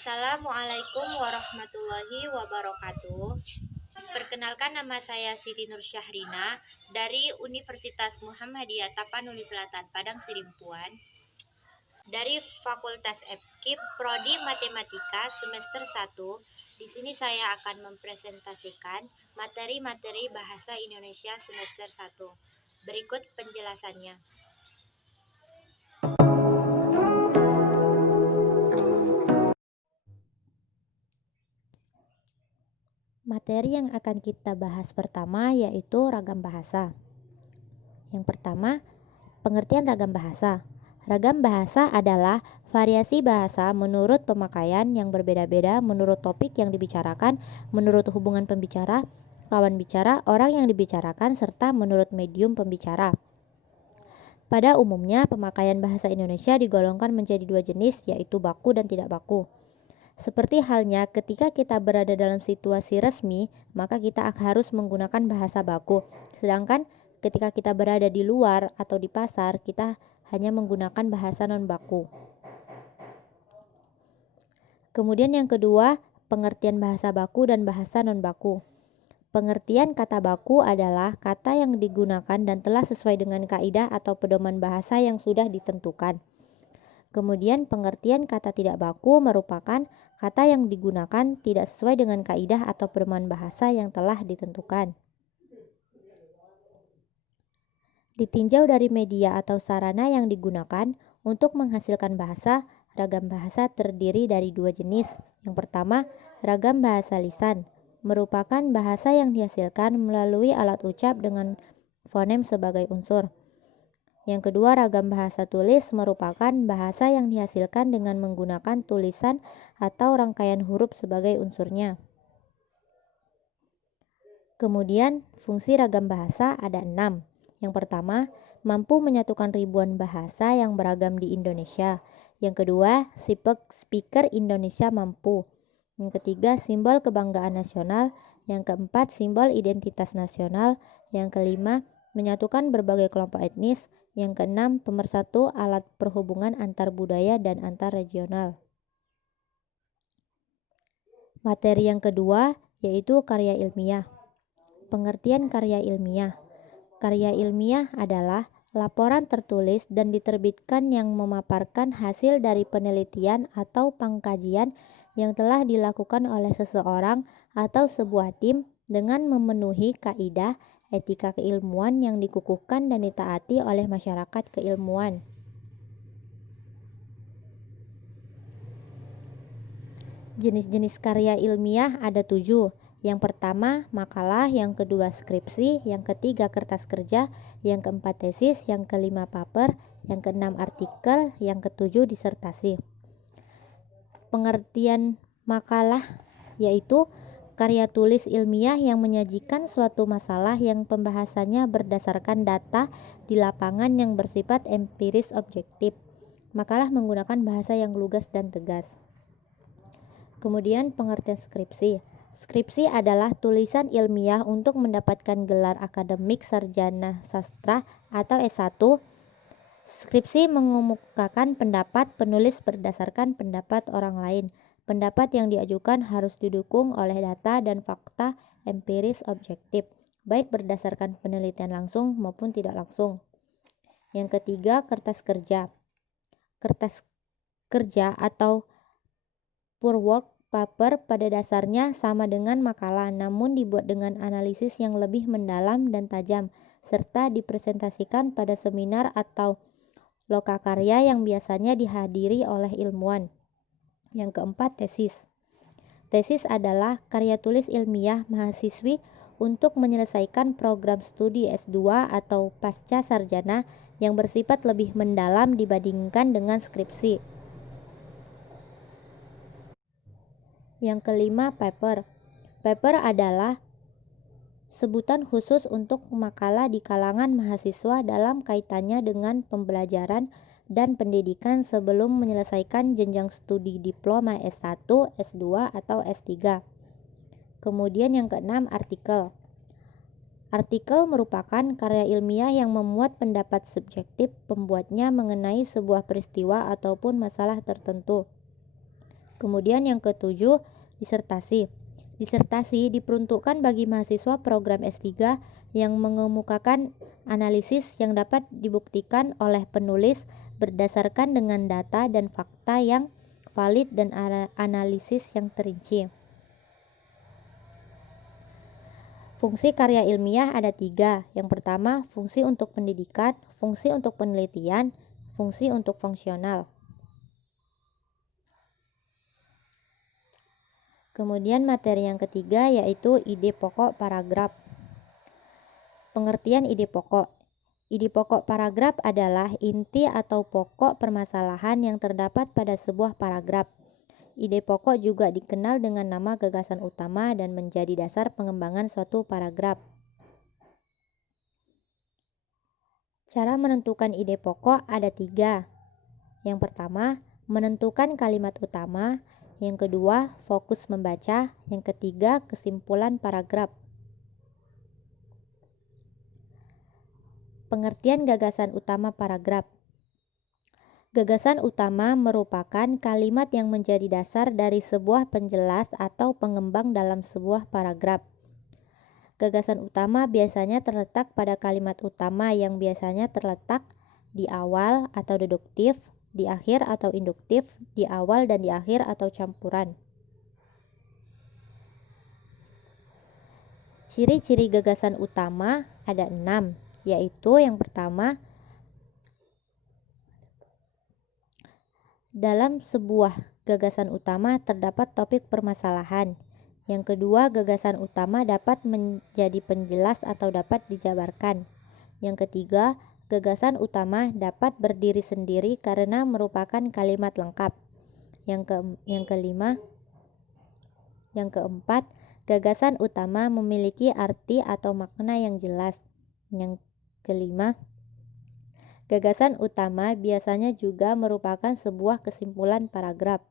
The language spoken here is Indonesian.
Assalamualaikum warahmatullahi wabarakatuh. Perkenalkan, nama saya Siti Nur Syahrina dari Universitas Muhammadiyah Tapanuli Selatan, Padang Sidimpuan. Dari Fakultas FKIP Prodi Matematika semester 1. Di sini saya akan mempresentasikan materi-materi bahasa Indonesia semester 1. Berikut penjelasannya. Materi yang akan kita bahas pertama yaitu ragam bahasa. Yang pertama, pengertian ragam bahasa. Ragam bahasa adalah variasi bahasa menurut pemakaian yang berbeda-beda, menurut topik yang dibicarakan, menurut hubungan pembicara, kawan bicara, orang yang dibicarakan, serta menurut medium pembicara. Pada umumnya, pemakaian bahasa Indonesia digolongkan menjadi dua jenis, yaitu baku dan tidak baku. Seperti halnya ketika kita berada dalam situasi resmi, maka kita harus menggunakan bahasa baku. Sedangkan ketika kita berada di luar atau di pasar, kita hanya menggunakan bahasa non-baku. Kemudian yang kedua, pengertian bahasa baku dan bahasa non-baku. Pengertian kata baku adalah kata yang digunakan dan telah sesuai dengan kaidah atau pedoman bahasa yang sudah ditentukan. Kemudian pengertian kata tidak baku merupakan kata yang digunakan tidak sesuai dengan kaidah atau pedoman bahasa yang telah ditentukan. Ditinjau dari media atau sarana yang digunakan untuk menghasilkan bahasa, ragam bahasa terdiri dari dua jenis. Yang pertama, ragam bahasa lisan, merupakan bahasa yang dihasilkan melalui alat ucap dengan fonem sebagai unsur. Yang kedua, ragam bahasa tulis merupakan bahasa yang dihasilkan dengan menggunakan tulisan atau rangkaian huruf sebagai unsurnya. Kemudian, fungsi ragam bahasa ada 6. Yang pertama, mampu menyatukan ribuan bahasa yang beragam di Indonesia. Yang kedua, speaker Indonesia mampu. Yang ketiga, simbol kebanggaan nasional. Yang keempat, simbol identitas nasional. Yang kelima, menyatukan berbagai kelompok etnis. Yang keenam, pemersatu alat perhubungan antar budaya dan antar regional. Materi yang kedua yaitu karya ilmiah. Pengertian karya ilmiah. Karya ilmiah adalah laporan tertulis dan diterbitkan yang memaparkan hasil dari penelitian atau pengkajian yang telah dilakukan oleh seseorang atau sebuah tim dengan memenuhi kaidah etika keilmuan yang dikukuhkan dan ditaati oleh masyarakat keilmuan. Jenis-jenis karya ilmiah ada 7. Yang pertama, makalah. Yang kedua, skripsi. Yang ketiga, kertas kerja. Yang keempat, tesis. Yang kelima, paper. Yang keenam, artikel. Yang ketujuh, disertasi. Pengertian makalah yaitu karya tulis ilmiah yang menyajikan suatu masalah yang pembahasannya berdasarkan data di lapangan yang bersifat empiris objektif. Makalah menggunakan bahasa yang lugas dan tegas. Kemudian pengertian skripsi. Skripsi adalah tulisan ilmiah untuk mendapatkan gelar akademik sarjana sastra atau S1. Skripsi mengemukakan pendapat penulis berdasarkan pendapat orang lain. Pendapat yang diajukan harus didukung oleh data dan fakta empiris objektif, baik berdasarkan penelitian langsung maupun tidak langsung. Yang ketiga, kertas kerja. Kertas kerja atau work paper pada dasarnya sama dengan makalah, namun dibuat dengan analisis yang lebih mendalam dan tajam, serta dipresentasikan pada seminar atau lokakarya yang biasanya dihadiri oleh ilmuwan. Yang keempat, tesis. Tesis adalah karya tulis ilmiah mahasiswi untuk menyelesaikan program studi S2 atau pasca sarjana yang bersifat lebih mendalam dibandingkan dengan skripsi. Yang kelima, paper. Paper adalah sebutan khusus untuk makalah di kalangan mahasiswa dalam kaitannya dengan pembelajaran dan pendidikan sebelum menyelesaikan jenjang studi diploma S1, S2, atau S3. Kemudian yang keenam, artikel. Artikel merupakan karya ilmiah yang memuat pendapat subjektif pembuatnya mengenai sebuah peristiwa ataupun masalah tertentu. Kemudian yang ketujuh, disertasi. Disertasi diperuntukkan bagi mahasiswa program S3 yang mengemukakan analisis yang dapat dibuktikan oleh penulis berdasarkan dengan data dan fakta yang valid dan analisis yang terinci. Fungsi karya ilmiah ada 3. Yang pertama, fungsi untuk pendidikan, fungsi untuk penelitian, fungsi untuk fungsional. Kemudian materi yang ketiga yaitu ide pokok paragraf. Pengertian ide pokok. Ide pokok paragraf adalah inti atau pokok permasalahan yang terdapat pada sebuah paragraf. Ide pokok juga dikenal dengan nama gagasan utama dan menjadi dasar pengembangan suatu paragraf. Cara menentukan ide pokok ada 3. Yang pertama, menentukan kalimat utama. Yang kedua, fokus membaca. Yang ketiga, kesimpulan paragraf. Pengertian gagasan utama paragraf. Gagasan utama merupakan kalimat yang menjadi dasar dari sebuah penjelas atau pengembang dalam sebuah paragraf. Gagasan utama biasanya terletak pada kalimat utama yang biasanya terletak di awal atau deduktif, di akhir atau induktif, di awal dan di akhir atau campuran. Ciri-ciri gagasan utama ada 6, yaitu yang pertama, dalam sebuah gagasan utama terdapat topik permasalahan. Yang kedua, gagasan utama dapat menjadi penjelas atau dapat dijabarkan. Yang ketiga, gagasan utama dapat berdiri sendiri karena merupakan kalimat lengkap. Yang keempat, gagasan utama memiliki arti atau makna yang jelas. Yang kelima, gagasan utama biasanya juga merupakan sebuah kesimpulan paragraf.